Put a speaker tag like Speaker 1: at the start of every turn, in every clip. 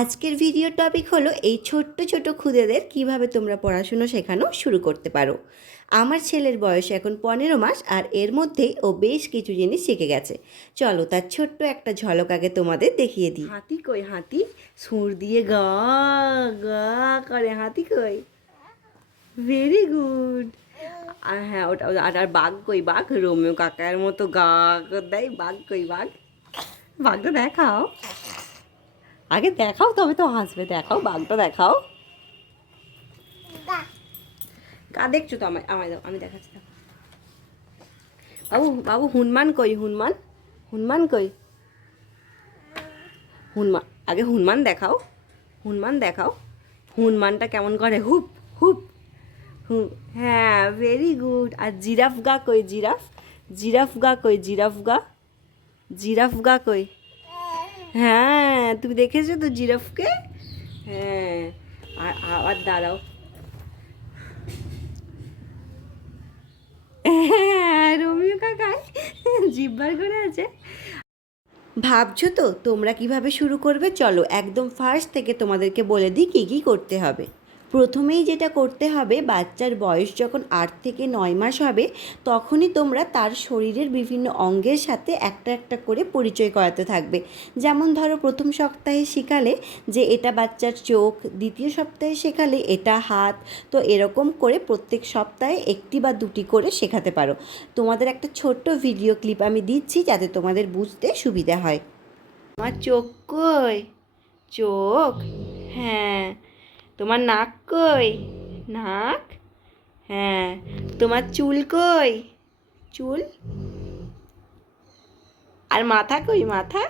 Speaker 1: আজকের video topic হলো এই ছোট্ট ছোট খুদেদের কীভাবে তোমরা পড়াশুনো শেখানো শুরু করতে পারো। আমার ছেলের বয়স এখন পনেরো মাস আর এর মধ্যেই ও বেশ কিছু জিনিস শিখে গেছে। চলো তার ছোট্ট একটা ঝলক আগে তোমাদের দেখিয়ে দিই। হাতি কই? হাতি? সুর দিয়ে গা গা করে। হাতি কই? ভেরি গুড আর হ্যাঁ ওটা আর আর বাঘ কই? বাঘ? রোমিও কাকার মতো গা দেয় বাঘ কই? বাঘ? বাঘটা দেখাও। আগে দেখাও তবে তো হাসবে দেখাও বাঘটা দেখাও। গা দেখছ তো আমায় আমায় দাও আমি দেখাচ্ছি দেখো। বাবু বাবু হনুমান কই হনুমান? হনুমান কই? হনুমান আগে হনুমান দেখাও হনুমান দেখাও। হনুমানটা কেমন করে হুপ হুপ। হু হ্যাঁ ভেরি গুড আর জিরাফ গা কই জিরাফ? জিরাফ গা কই জিরাফ গা? জিরাফ গা কই? হ্যাঁ তুমি দেখেছ তো জিরাফকে? হ্যাঁ আর আবার দাঁড়াও। হ্যাঁ রোমিও কাকাই জিব্বার করে আছে। ভাবছ তো তোমরা কীভাবে শুরু করবে? চলো একদম ফার্স্ট থেকে তোমাদেরকে বলে দিই কী কী করতে হবে। প্রথমেই যেটা করতে হবে, বাচ্চার বয়স যখন আট থেকে নয় মাস হবে, তখনই তোমরা তার শরীরের বিভিন্ন অঙ্গের সাথে একটা একটা করে পরিচয় করাতে থাকবে। যেমন ধরো, প্রথম সপ্তাহে শেখালে যে এটা বাচ্চার চোখ, দ্বিতীয় সপ্তাহে শেখালে এটা হাত, তো এরকম করে প্রত্যেক সপ্তাহে একটি বা দুটি করে শেখাতে পারো। তোমাদের একটা ছোট্ট ভিডিও ক্লিপ আমি দিচ্ছি যাতে তোমাদের বুঝতে সুবিধা হয়। আমার চোখ কই? চোখ? হ্যাঁ। তোমার নাক কই? নাক? হ্যাঁ তোমার চুল কই? চুল? আর মাথা কই, মাথা?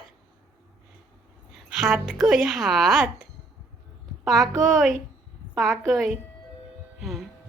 Speaker 1: হাত কই, হাত? পা কই পা কই? হ্যাঁ।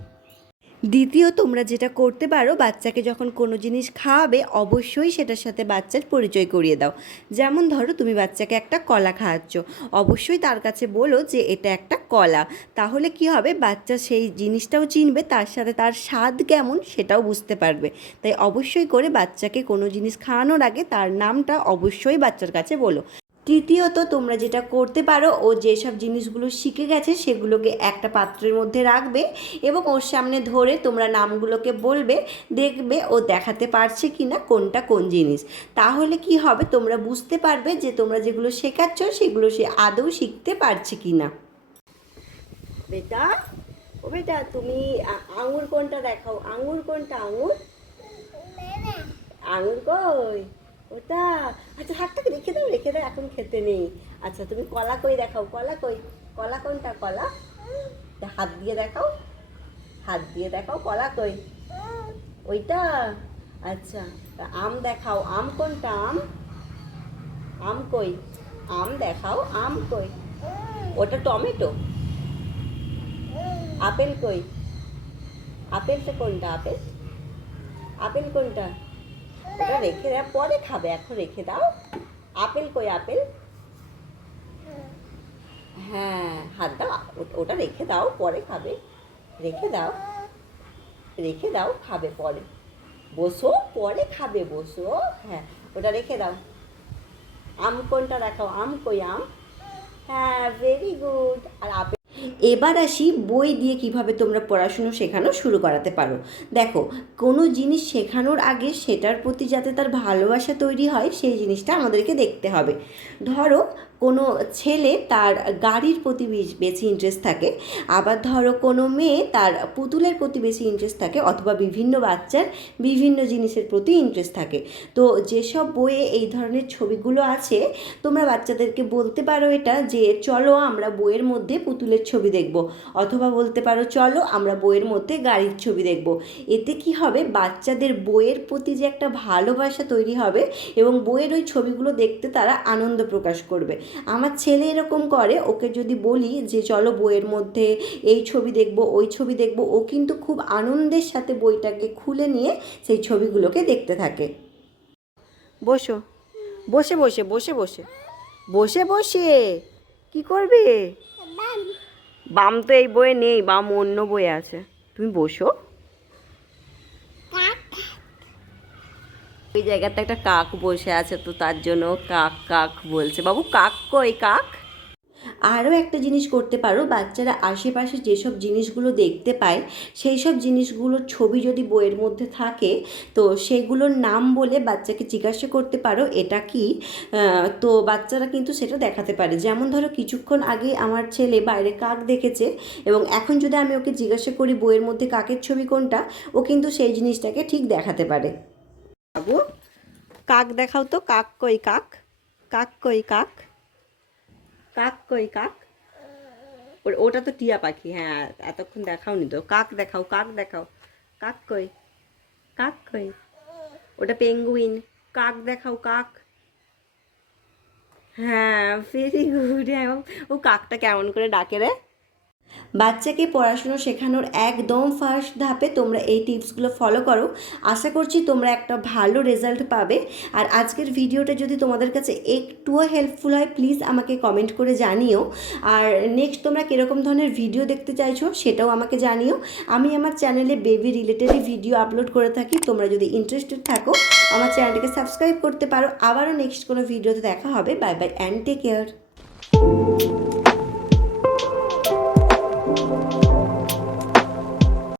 Speaker 1: দ্বিতীয় তোমরা যেটা করতে পারো, বাচ্চাকে যখন কোনো জিনিস খাওয়াবে, অবশ্যই সেটার সাথে বাচ্চার পরিচয় করিয়ে দাও। যেমন ধরো, তুমি বাচ্চাকে একটা কলা খাওয়াচ্ছ। অবশ্যই তার কাছে বলো যে, এটা একটা কলা। তাহলে কি হবে? বাচ্চা সেই জিনিসটাও চিনবে, তার সাথে তার স্বাদ কেমন সেটাও বুঝতে পারবে। তাই অবশ্যই করে বাচ্চাকে কোনো জিনিস খাওয়ানোর আগে তার নামটা অবশ্যই বাচ্চার কাছে বলো। তৃতীয়ত তোমরা যেটা করতে পারো ও যেসব জিনিসগুলো শিখে গেছে সেগুলোকে একটা পাত্রের মধ্যে রাখবে এবং ওর সামনে ধরে তোমরা নামগুলোকে বলবে দেখবে ও দেখাতে পারছে কি না কোনটা কোন জিনিস। তাহলে কি হবে তোমরা বুঝতে পারবে যে তোমরা যেগুলো শেখাচ্ছ সেগুলো সে আদৌ শিখতে পারছে কি না বেটা ও বেটা তুমি আঙুর কোনটা দেখাও? আঙুর কোনটা আঙুর? আঙুর কই? ওটা আচ্ছা হাতটাকে রেখে দাও রেখে দাও, এখন খেতে নেই। আচ্ছা তুমি কলা কই দেখাও, কলা কই? কলা কোনটা, কলা? হাত দিয়ে দেখাও, হাত দিয়ে দেখাও, কলা কই? ওইটা? আচ্ছা আম দেখাও, আম কোনটা, আম? আম কই? আম দেখাও, আম কই? ওটা টমেটো? আপেল কই? আপেলটা কোনটা, আপেল? আপেল কোনটা? ওটা রেখে দাও পরে খাবে, এখন রেখে দাও। আপেল কই আপেল? হ্যাঁ হাত দাও ওটা রেখে দাও, পরে খাবে। রেখে দাও রেখে দাও, খাবে পরে। বসো, পরে খাবে, বসো। হ্যাঁ ওটা রেখে দাও। আম কোনটা রাখাও আম কই আম? হ্যাঁ ভেরি গুড আর আপেল এবার আসি বই দিয়ে কীভাবে তোমরা পড়াশুনো শেখানো শুরু করাতে পারো। দেখো, কোনো জিনিস শেখানোর আগে সেটার প্রতি যাতে তার ভালোবাসা তৈরি হয়, সেই জিনিসটা আমাদেরকে দেখতে হবে। ধরো, কোনো ছেলে তার গাড়ির প্রতি বেশ- ইন্টারেস্ট থাকে, আবার ধরো কোনো মেয়ে তার পুতুলের প্রতি বেশি ইন্টারেস্ট থাকে, অথবা বিভিন্ন বাচ্চার বিভিন্ন জিনিসের প্রতি ইন্টারেস্ট থাকে। তো যেসব বইয়ে এই ধরনের ছবিগুলো আছে, তোমরা বাচ্চাদেরকে বলতে পারো এটা যে, চলো আমরা বইয়ের মধ্যে পুতুলের ছবি দেখব। অথবা বলতে পারো, চলো আমরা বইয়ের মধ্যে গাড়ির ছবি দেখব। এতে কি হবে? বাচ্চাদের বইয়ের প্রতি যে একটা ভালোবাসা তৈরি হবে এবং বইয়ের ওই ছবিগুলো দেখতে তারা আনন্দ প্রকাশ করবে। আমার ছেলে এরকম করে, ওকে যদি বলি যে, চলো বইয়ের মধ্যে এই ছবি দেখব, ওই ছবি দেখব, ও কিন্তু খুব আনন্দের সাথে বইটাকে খুলে নিয়ে সেই ছবিগুলোকে দেখতে থাকে। বসো। বসে বসে বসে বসে। বসে বসে। কি করবে? বাম তো এই বইয়ে নেই, বাম অন্য বইয়ে আছে। তুমি বসো। ওই জায়গাতে একটা কাক বসে আছে তো তার জন্য কাক কাক বলছে। বাবু, কাক কই, কাক?
Speaker 2: আরও একটা জিনিস করতে পারো, বাচ্চারা আশেপাশে যেসব জিনিসগুলো দেখতে পায়, সেই সব জিনিসগুলোর ছবি যদি বইয়ের মধ্যে থাকে, তো সেগুলোর নাম বলে বাচ্চাকে জিজ্ঞাসা করতে পারো, এটা কি? তো বাচ্চারা কিন্তু সেটা দেখাতে পারে। যেমন ধরো কিছুক্ষণ আগে আমার ছেলে বাইরে কাক দেখেছে এবং এখন যদি আমি ওকে জিজ্ঞাসা করি বইয়ের মধ্যে কাকের ছবি কোনটা, ও কিন্তু সেই জিনিসটাকে ঠিক দেখাতে পারে। কাক দেখাও তো, কাক কই কাক? কাক কই কাক? কাক কই কাক? ওটা তো টিয়া পাখি হ্যাঁ এতক্ষণ দেখাও নি তো। কাক দেখাও কাক দেখাও। কাক কই? কাক কই? ওটা পেঙ্গুইন। কাক দেখাও, কাক। হ্যাঁ ভেরি গুড হ্যাঁ ও কাকটা কেমন করে ডাকে রে? বাচ্চাকে পড়াশুনো শেখানোর একদম ফার্স্ট ধাপে তোমরা এই টিপসগুলো ফলো করো। আশা করছি তোমরা একটা ভালো রেজাল্ট পাবে। আর আজকের ভিডিওটা যদি তোমাদের কাছে একটুও হেল্পফুল হয় প্লিজ আমাকে কমেন্ট করে জানিও। আর নেক্সট তোমরা কীরকম ধরনের ভিডিও দেখতে চাইছো, সেটাও আমাকে জানিও। আমি আমার চ্যানেলে বেবি রিলেটেডই ভিডিও আপলোড করে থাকি। তোমরা যদি ইন্টারেস্টেড থাকো, আমার চ্যানেলটাকে সাবস্ক্রাইব করতে পারো। আবারও নেক্সট কোনো ভিডিওতে দেখা হবে। Bye bye and take care